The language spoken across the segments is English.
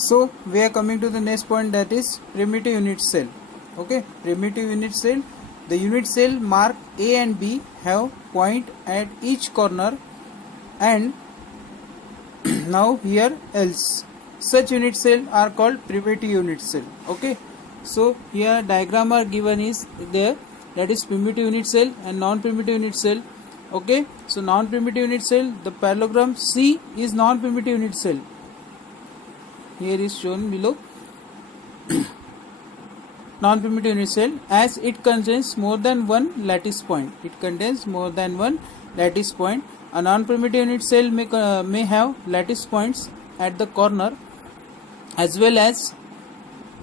So we are coming to the next point, that is primitive unit cell. Okay, primitive unit cell. The unit cell mark A and B have point at each corner and now here else. Such unit cell are called primitive unit cell. Okay, so here diagram are given is there, that is primitive unit cell and non-primitive unit cell. Okay, so non-primitive unit cell, the parallelogram C is non-primitive unit cell. Here is shown below. Non-primitive unit cell, as it contains more than one lattice point. It contains more than one lattice point. A non-primitive unit cell may have lattice points at the corner as well as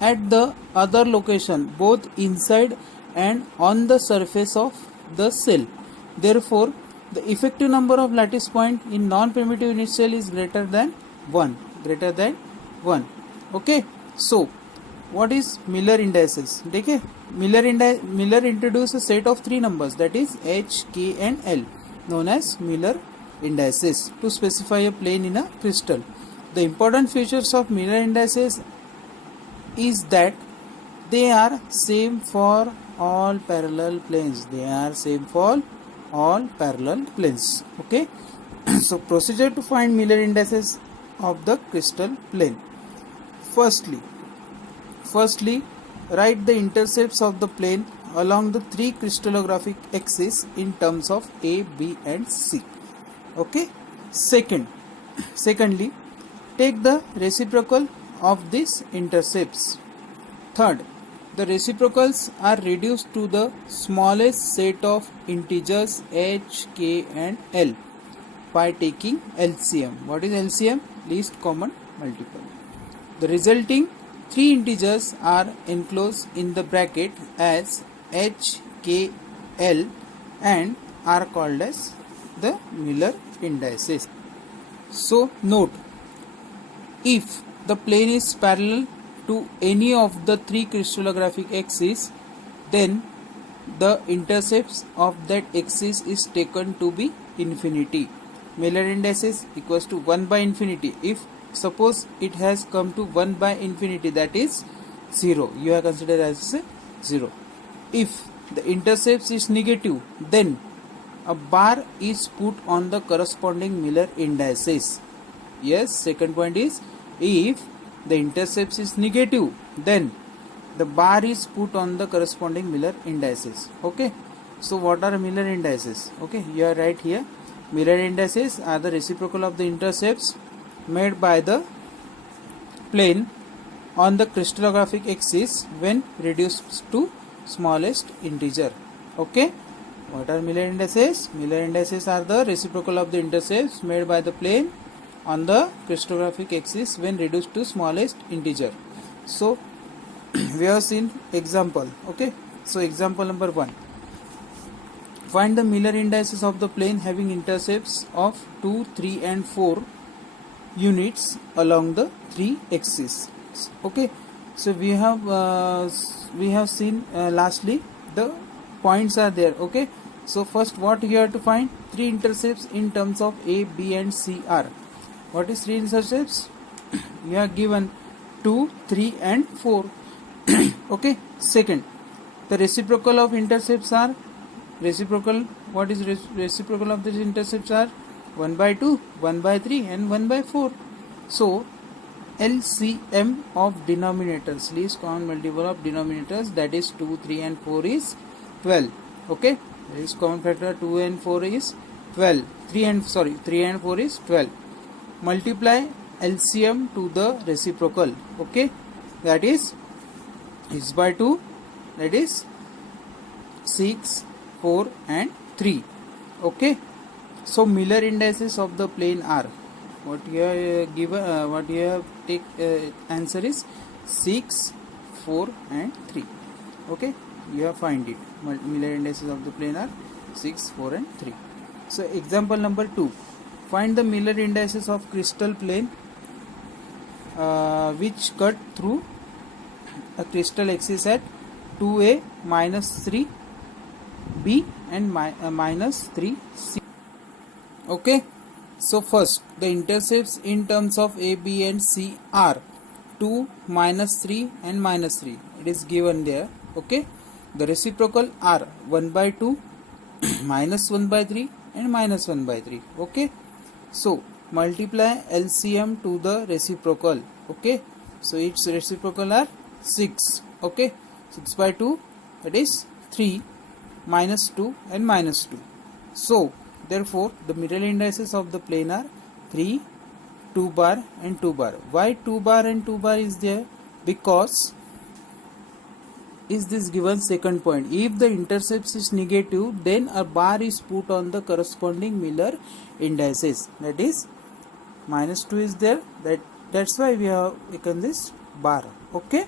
at the other location, both inside and on the surface of the cell. Therefore, the effective number of lattice point in non-primitive unit cell is greater than 1. Greater than 1. Okay, so what is Miller indices? देखिए, Miller introduced a set of three numbers, that is H, K and L, known as Miller indices, to specify a plane in a crystal. The important features of Miller indices is that they are same for all parallel planes. They are same for all parallel planes. Okay, so procedure to find Miller indices of the crystal plane. Firstly, write the intercepts of the plane along the three crystallographic axes in terms of A, B and C. Okay. Secondly, take the reciprocal of these intercepts. Third, the reciprocals are reduced to the smallest set of integers H, K and L by taking LCM. What is LCM? Least common multiple. The resulting three integers are enclosed in the bracket as H, K, L and are called as the Miller indices. So note, if the plane is parallel to any of the three crystallographic axes, then the intercepts of that axis is taken to be infinity. Miller indices equals to 1 by infinity. If suppose it has come to 1 by infinity, that is 0, you are considered as 0. If the intercepts is negative, then a bar is put on the corresponding Miller indices. Yes, second point is, if the intercepts is negative, then the bar is put on the corresponding Miller indices. Okay, so what are Miller indices? Okay, you are right here. Miller indices are the reciprocal of the intercepts made by the plane on the crystallographic axis when reduced to smallest integer. Okay, what are Miller indices? Miller indices are the reciprocal of the intercepts made by the plane on the crystallographic axis when reduced to smallest integer. So we have seen example. Okay, so example number 1. Find the Miller indices of the plane having intercepts of 2, 3 and 4 units along the three axes. Okay, so we have seen lastly the points are there. Okay, so first what you have to find? Three intercepts in terms of A, B and C are. What is three intercepts? You are given 2, 3 and 4. Okay, second, the reciprocal of intercepts are reciprocal. What is reciprocal of these intercepts are 1 by 2, 1 by 3 and 1 by 4. So LCM of denominators, least common multiple of denominators, that is 2, 3 and 4 is 12. Okay, least common factor 2 and 4 is 12. 3 and 4 is 12. Multiply LCM to the reciprocal. Okay, that is by 2, that is 6, 4 and 3. Okay, so Miller indices of the plane are, what you have given, what you have take answer is 6, 4 and 3. Okay, you have find it. Miller indices of the plane are 6, 4 and 3. So example number 2. Find the Miller indices of crystal plane which cut through a crystal axis at 2a minus 3b and minus 3c. Okay, so first the intercepts in terms of A, B and C are 2, -3 and -3. It is given there. Okay. The reciprocal are 1 by 2, -1 by 3 and -1 by 3. Okay. So multiply LCM to the reciprocal. Okay. So its reciprocal are 6. Okay. 6 by 2, that is 3, -2 and -2. So therefore the middle indices of the plane are 3, 2 bar and 2 bar. Why 2 bar and 2 bar is there? Because is this given second point. If the intercept is negative, then a bar is put on the corresponding Miller indices. That is -2 is there. That's why we have taken this bar. Okay.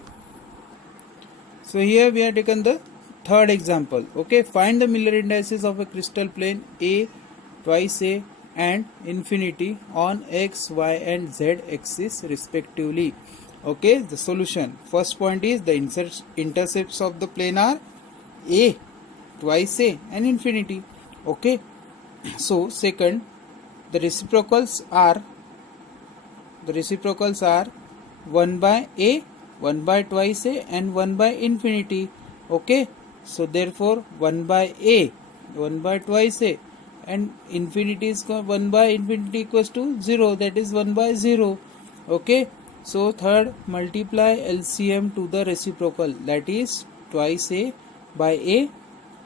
So here we have taken the third example. Okay. Find the Miller indices of a crystal plane A, twice A and infinity on x, y and z axis respectively. Okay, the solution. First point is the intercepts of the plane are A, twice A and infinity. Okay. So second, the reciprocals are 1 by A, 1 by twice A and 1 by infinity. Okay. So therefore 1 by A, 1 by twice A and infinity is 1 by infinity equals to 0, that is 1 by 0. Okay. So third, multiply LCM to the reciprocal, that is twice A by A,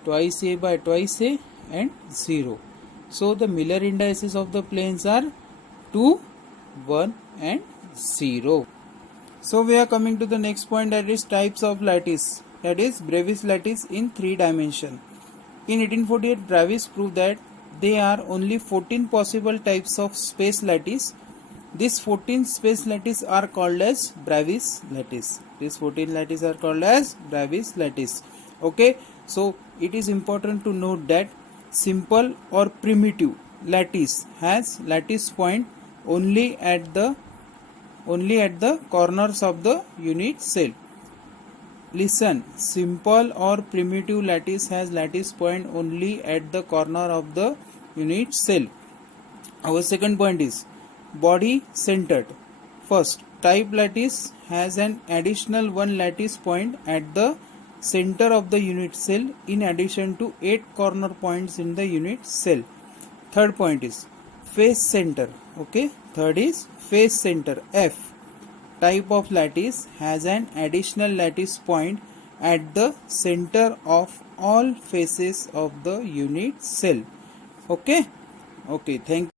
twice A by twice A and 0. So the Miller indices of the planes are 2, 1 and 0. So we are coming to the next point, that is types of lattice, that is Bravais lattice in 3 dimensions. In 1848, Bravais proved that there are only 14 possible types of space lattice. These 14 space lattice are called as Bravais lattice. These 14 lattice are called as Bravais lattice. Okay. So it is important to note that simple or primitive lattice has lattice point only at the corners of the unit cell. Listen, simple or primitive lattice has lattice point only at the corner of the unit cell. Our second point is body centered. First, type lattice has an additional 1 lattice point at the center of the unit cell in addition to 8 corner points in the unit cell. Third point is face center. Okay. Third is face center. F. Type of lattice has an additional lattice point at the center of all faces of the unit cell. Okay. Okay. Thank you.